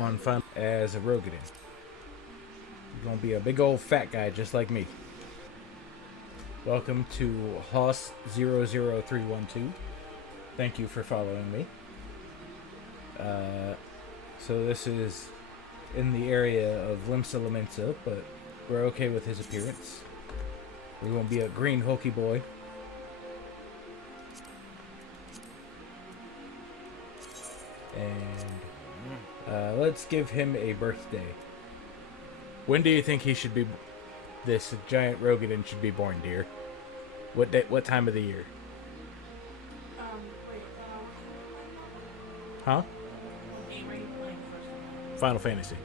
on fun as a Rogadin. You're gonna be a big old fat guy just like me. Welcome to Hoss00312. Thank you for following me. So this is in the area of Limsa Laminsa, but we're okay with his appearance. We're gonna be a green hulky boy. And let's give him a birthday. When do you think he should be? This giant Rogadin should be born, dear. What day? What time of the year? Wait, Huh? what game are you playing first of all? Final Fantasy. Oh,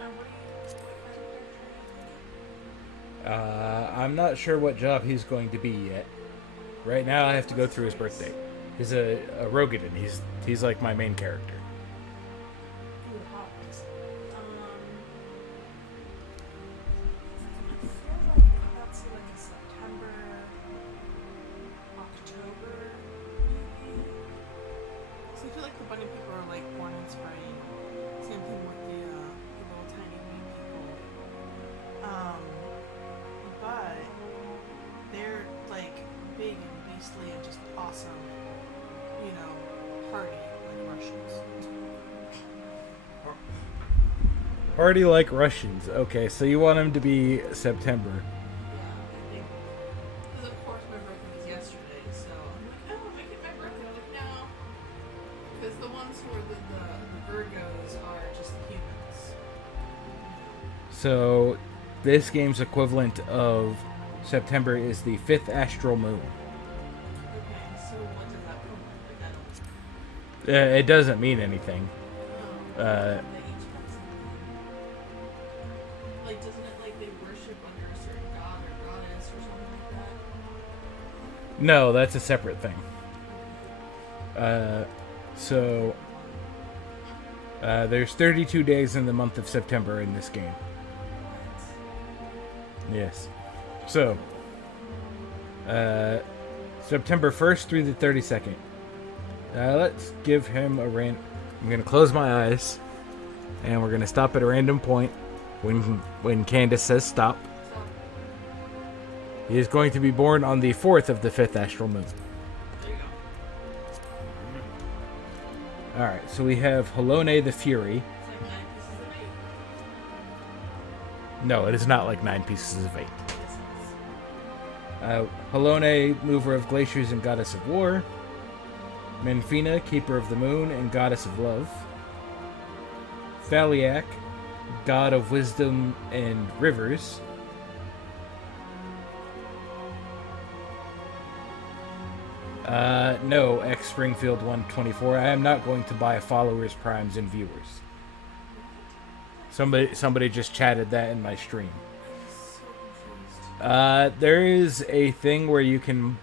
what kind of character? I'm not sure what job he's going to be yet. Right now, I have to go through his birthday. He's a Rogadin. He's like my main character. Ooh, hot ones. I feel like that's like a September, October, maybe. So I feel like the bunny people are like born in spring. Same thing with the little tiny wee people. But they're like big and beastly and just awesome. You know, hardy like Russians. Hardy like Russians. Okay, so you want him to be September. Yeah, I think. Because of course my birthday was yesterday, so I'm like, oh, make it my birthday. I'm like, no. Because the ones who are the Virgos are just the humans. So this game's equivalent of September is the 5th astral moon. Okay, so what does that come with? Like, I don't. It doesn't mean anything. They Uh, each have something. Like, doesn't it like they worship under a certain god or goddess or something like that? no, that's a separate thing. So there's 32 days in the month of September in this game. Yes. So, September 1st through the 32nd. Let's give him a I'm going to close my eyes, and we're going to stop at a random point when Candace says stop. So, He is going to be born on the 4th of the 5th astral moon. there you go. Alright, so we have Halone the Fury. It's like 9 pieces of 8. No, it is not like 9 pieces of 8. Yes, it is. Halone, mover of glaciers and goddess of war. Menfina, keeper of the moon and goddess of love. Thaliak, god of wisdom and rivers. No, X Springfield 124. I am not going to buy followers, primes, and viewers. Somebody just chatted that in my stream. I'm so confused. There is a thing where you can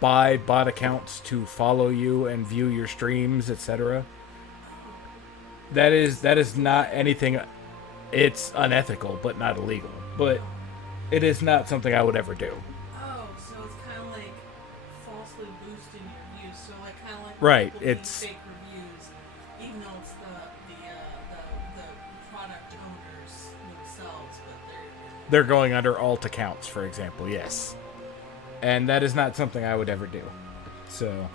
buy bot accounts to follow you and view your streams, etc. That is not anything. It's unethical, but not illegal. But it is not something I would ever do. Oh, so it's kind of like falsely boosting your views. So like kind of like Right, people doing it's- fake reviews, even though it's the product owners themselves, but They're going under alt accounts, for example. Yes, and that is not something I would ever do. So,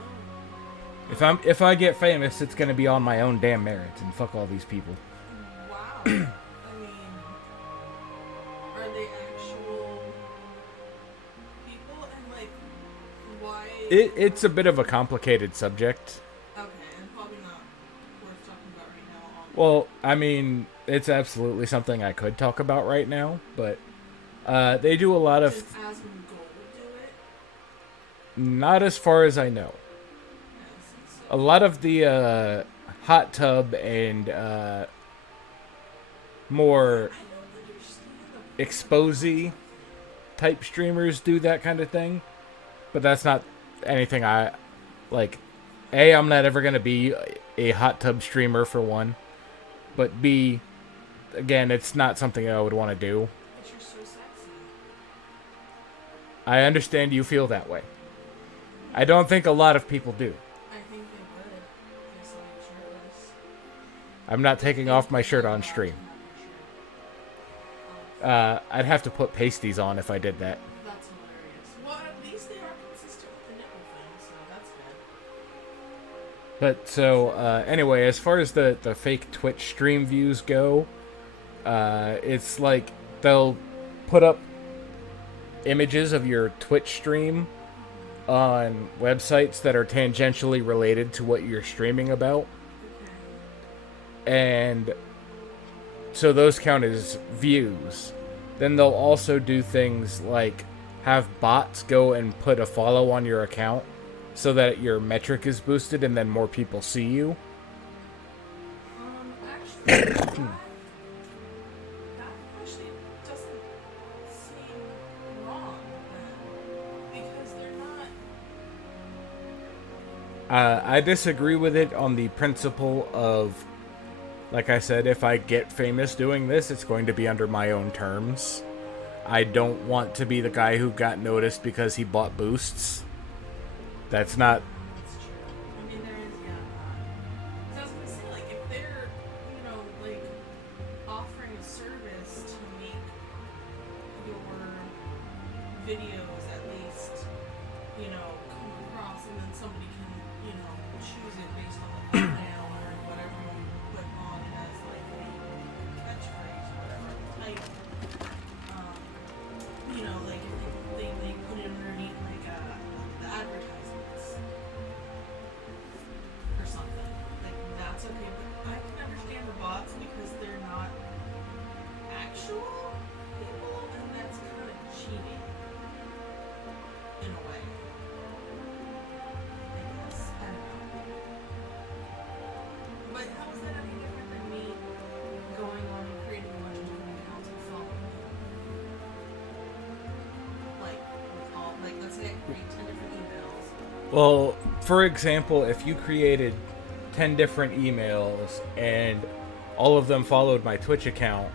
if I get famous, it's gonna be on my own damn merits, and fuck all these people. wow. I mean, are they actual people? And like, why? It's a bit of a complicated subject. Okay, and probably not worth talking about right now. Well, I mean, it's absolutely something I could talk about right now, but they do a lot Does of Asmongold do it? not as far as I know. Yes, A lot of the hot tub and more I don't understand exposy type streamers do that kind of thing, but that's not anything I like. A, I'm not ever gonna be a hot tub streamer for one, but B, again, it's not something I would want to do. but you're so sexy. I understand you feel that way. I don't think a lot of people do. I think they would. Just I'm not taking off my shirt on stream. I'd have to put pasties on if I did that. That's hilarious. Well, at least they are consistent with the nipple thing, so that's good. But so anyway, as far as the fake Twitch stream views go, it's like they'll put up images of your Twitch stream on websites that are tangentially related to what you're streaming about. And so those count as views. Then they'll also do things like have bots go and put a follow on your account so that your metric is boosted and then more people see you. Actually, that actually doesn't seem wrong then, because they're not. I disagree with it on the principle of, like I said, if I get famous doing this, it's going to be under my own terms. I don't want to be the guy who got noticed because he bought boosts. That's not... That's true. I mean, there is, yeah. 'Cause I was gonna say, like, if they're, like, offering a service to make your videos at least, come across, and then somebody can, choose it based on the thumbnail or whatever you put on it as, like, a catchphrase or whatever, title. Like, if they put it underneath, like, the advertisements or something. Like, that's okay, but I can understand the bots because they're not actual people, and that's kind of cheating in a way. I guess. I don't know. But how is that any different than me going on and creating a bunch of different accounts and following them? Like, let's say I create 10 different emails. Well, for example, if you created 10 different emails and all of them followed my Twitch account,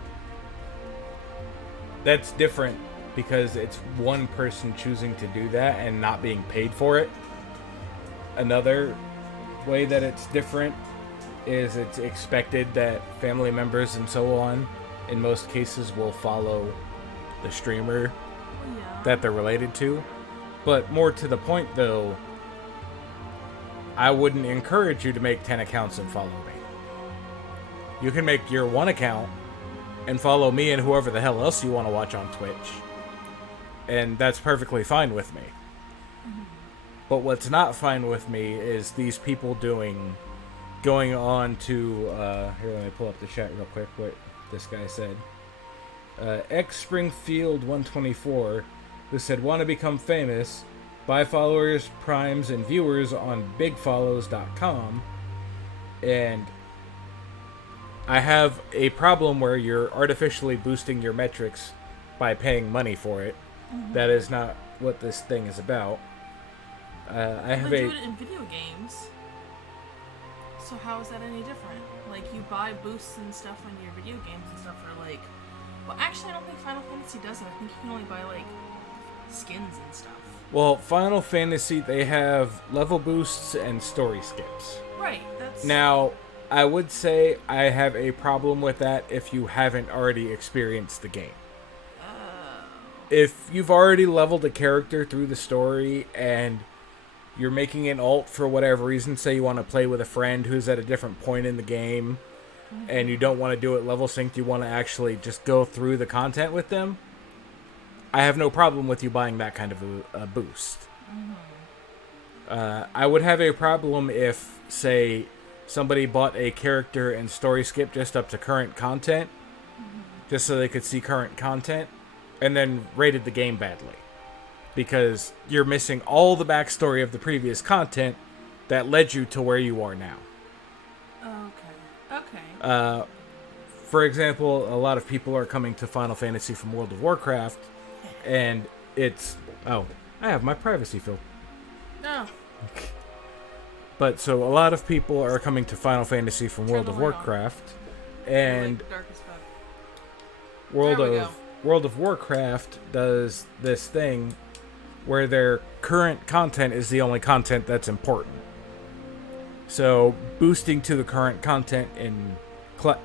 that's different because it's one person choosing to do that and not being paid for it. Another way that it's different is it's expected that family members and so on, in most cases, will follow the streamer that they're related to. But more to the point, though, I wouldn't encourage you to make 10 accounts and follow me. You can make your one account and follow me and whoever the hell else you want to watch on Twitch. And that's perfectly fine with me. But what's not fine with me is these people going on to, here, let me pull up the chat real quick, what this guy said. X Springfield 124, who said, want to become famous, buy followers, primes, and viewers on bigfollows.com. And I have a problem where you're artificially boosting your metrics by paying money for it. Mm-hmm. That is not what this thing is about. I have do it in video games. So how is that any different? Like, you buy boosts and stuff on your video games and stuff for, like... Well, actually, I don't think Final Fantasy does it. I think you can only buy, like, skins and stuff. Well, Final Fantasy, they have level boosts and story skips. Right, that's... Now, I would say I have a problem with that if you haven't already experienced the game. If you've already leveled a character through the story and you're making an alt for whatever reason, say you want to play with a friend who's at a different point in the game, and you don't want to do it level synced, you want to actually just go through the content with them, I have no problem with you buying that kind of a boost. I would have a problem if, say, somebody bought a character and story skip just up to current content, just so they could see current content, and then rated the game badly. Because you're missing all the backstory of the previous content that led you to where you are now. Okay. For example, a lot of people are coming to Final Fantasy from World of Warcraft, and it's... Oh, I have my privacy filled. No. But so a lot of people are coming to Final Fantasy from World of Warcraft, and dark as fuck. World of Warcraft does this thing where their current content is the only content that's important. So boosting to the current content in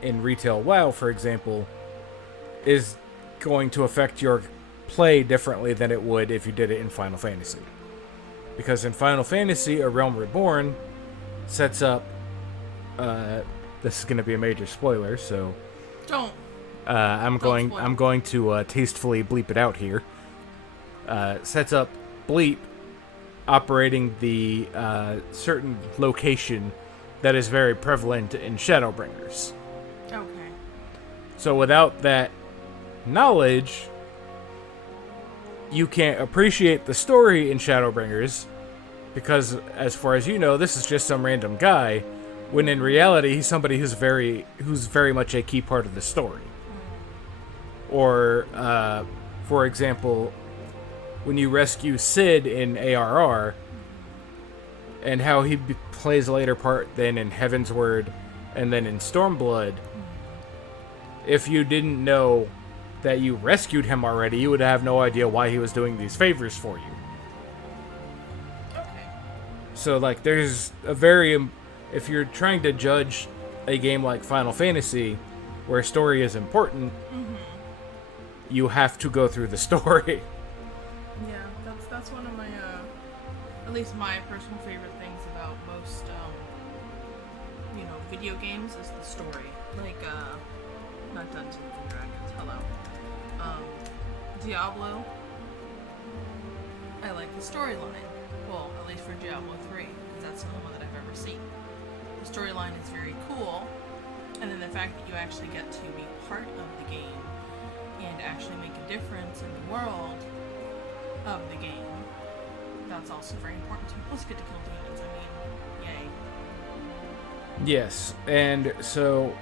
in retail WoW, for example, is going to affect your play differently than it would if you did it in Final Fantasy. Because in Final Fantasy, A Realm Reborn sets up. This is going to be a major spoiler, so Don't. I'm going to tastefully bleep it out here. Sets up bleep operating the certain location that is very prevalent in Shadowbringers. Okay. So without that knowledge, you can't appreciate the story in Shadowbringers, because as far as you know, this is just some random guy, when in reality he's somebody who's very much a key part of the story. Or, for example, when you rescue Sid in ARR, and how he plays a later part then in Heaven's Word and then in Stormblood, if you didn't know that you rescued him already, you would have no idea why he was doing these favors for you. Okay. So, like, there's a very... If you're trying to judge a game like Final Fantasy, where story is important, you have to go through the story. Yeah, that's one of my, at least my personal favorite things about most, video games is the story. Like, not Dungeons and Dragons, hello. Diablo, I like the storyline. Well, at least for Diablo 3, because that's the only one that I've ever seen. The storyline is very cool, and then the fact that you actually get to be part of the game and actually make a difference in the world of the game, that's also very important to me. Plus, get to kill demons. I mean, yay. Yes, and so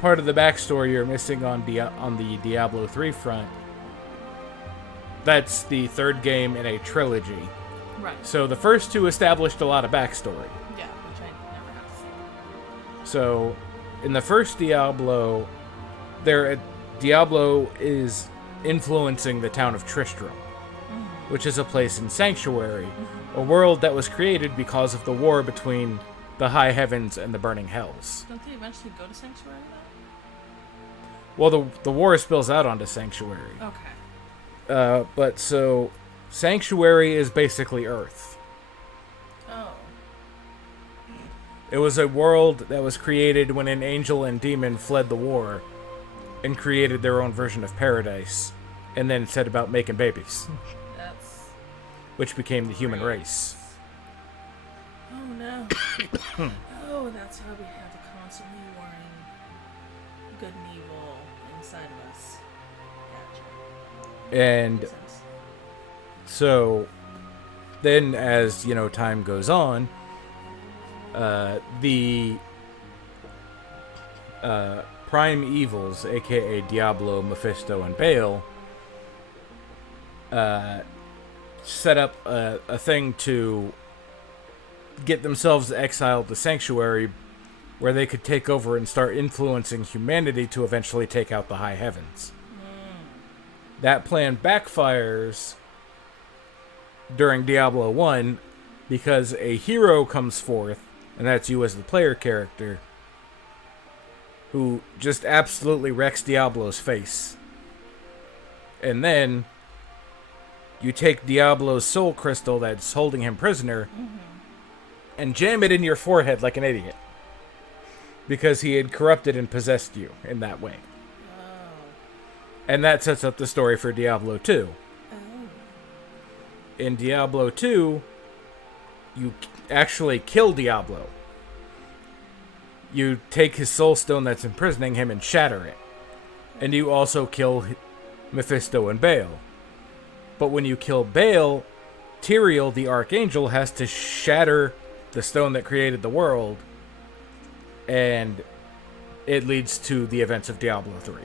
part of the backstory you're missing on the Diablo 3 front, that's the third game in a trilogy. Right. So the first two established a lot of backstory. Yeah, which I never have to see. So in the first Diablo, Diablo is influencing the town of Tristram, which is a place in Sanctuary, a world that was created because of the war between the High Heavens and the Burning Hells. Don't they eventually go to Sanctuary, though? Well, the war spills out onto Sanctuary. Okay. But so, Sanctuary is basically Earth. Oh. It was a world that was created when an angel and demon fled the war and created their own version of paradise, and then set about making babies, That's... which became the human Great. race. Oh, no. Oh, that's why we have the constantly warring good and evil inside of us. Gotcha. And Makes sense. so, then as, time goes on, the prime evils, aka Diablo, Mephisto, and Baal, set up a thing to get themselves exiled to Sanctuary, where they could take over and start influencing humanity to eventually take out the High Heavens. That plan backfires during Diablo 1 because a hero comes forth, and that's you as the player character, who just absolutely wrecks Diablo's face. And then you take Diablo's soul crystal that's holding him prisoner and jam it in your forehead like an idiot, because he had corrupted and possessed you in that way. And that sets up the story for Diablo 2. In Diablo 2, you actually kill Diablo. You take his soul stone that's imprisoning him and shatter it. And you also kill Mephisto and Baal. But when you kill Baal, Tyrael, the Archangel, has to shatter the stone that created the world, and it leads to the events of Diablo 3.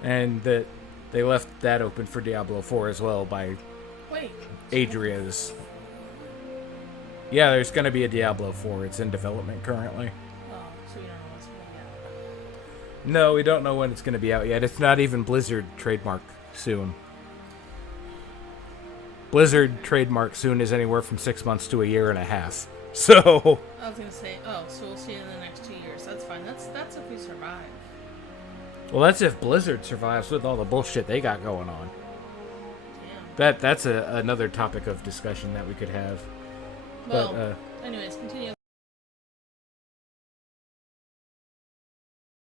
And that they left that open for Diablo 4 as well by Wait. Adria's. Yeah, there's going to be a Diablo 4. It's in development currently. Oh, so you don't know what's going on. No, we don't know when it's going to be out yet. It's not even Blizzard trademark soon. Blizzard trademark soon is anywhere from 6 months to a year and a half. So, I was gonna say, oh, so we'll see in the next 2 years. That's fine. That's if we survive. well, that's if Blizzard survives with all the bullshit they got going on. Damn. That's another topic of discussion that we could have. Well, But anyways, continue.